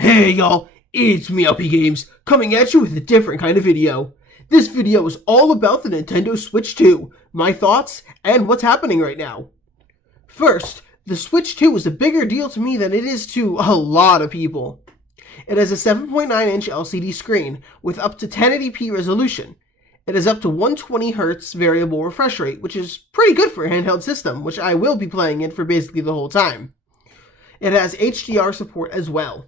Hey y'all, it's MiiLPGamez coming at you with a different kind of video. This video is all about the Nintendo Switch 2, my thoughts, and what's happening right now. First, the Switch 2 is a bigger deal to me than it is to a lot of people. It has a 7.9-inch LCD screen with up to 1080p resolution. It has up to 120Hz variable refresh rate, which is pretty good for a handheld system, which I will be playing in for basically the whole time. It has HDR support as well.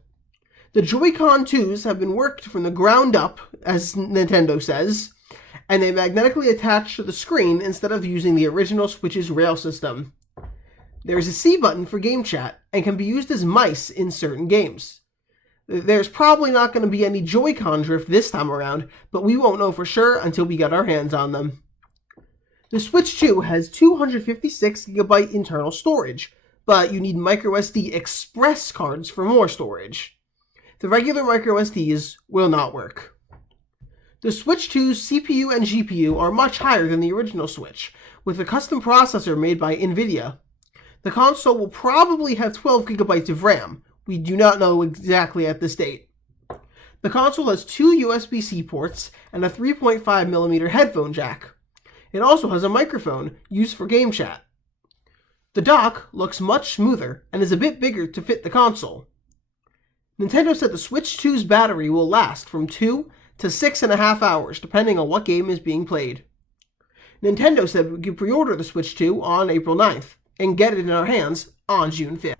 The Joy-Con 2s have been worked from the ground up, as Nintendo says, and they magnetically attach to the screen instead of using the original Switch's rail system. There is a C button for game chat, and can be used as mice in certain games. There's probably not going to be any Joy-Con drift this time around, but we won't know for sure until we get our hands on them. The Switch 2 has 256GB internal storage, but you need microSD Express cards for more storage. The regular microSDs will not work. The Switch 2's CPU and GPU are much higher than the original Switch, with a custom processor made by NVIDIA. The console will probably have 12GB of RAM. We do not know exactly at this date. The console has two USB-C ports and a 3.5mm headphone jack. It also has a microphone used for game chat. The dock looks much smoother and is a bit bigger to fit the console. Nintendo said the Switch 2's battery will last from 2 to 6.5 hours, depending on what game is being played. Nintendo said we could pre-order the Switch 2 on April 9th, and get it in our hands on June 5th.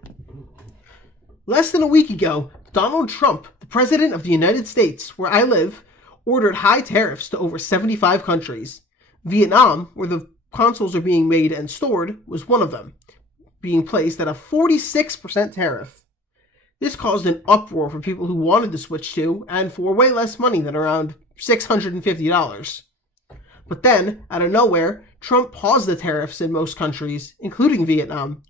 Less than a week ago, Donald Trump, the President of the United States, where I live, ordered high tariffs to over 75 countries. Vietnam, where the consoles are being made and stored, was one of them, being placed at a 46% tariff. This caused an uproar for people who wanted the Switch 2, and for way less money than around $650. But then, out of nowhere, Trump paused the tariffs in most countries, including Vietnam.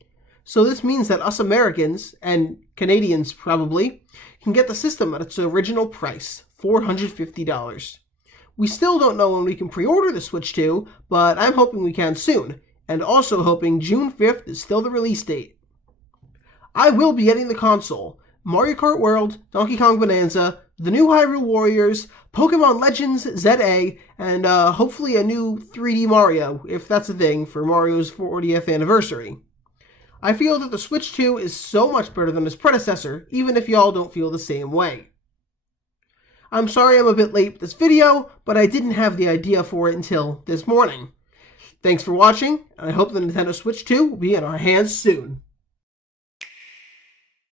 So this means that us Americans, and Canadians probably, can get the system at its original price, $450. We still don't know when we can pre-order the Switch 2, but I'm hoping we can soon, and also hoping June 5th is still the release date. I will be getting the console, Mario Kart World, Donkey Kong Bonanza, the new Hyrule Warriors, Pokemon Legends ZA, and hopefully a new 3D Mario, if that's a thing, for Mario's 40th anniversary. I feel that the Switch 2 is so much better than its predecessor, even if y'all don't feel the same way. I'm sorry I'm a bit late with this video, but I didn't have the idea for it until this morning. Thanks for watching, and I hope the Nintendo Switch 2 will be in our hands soon.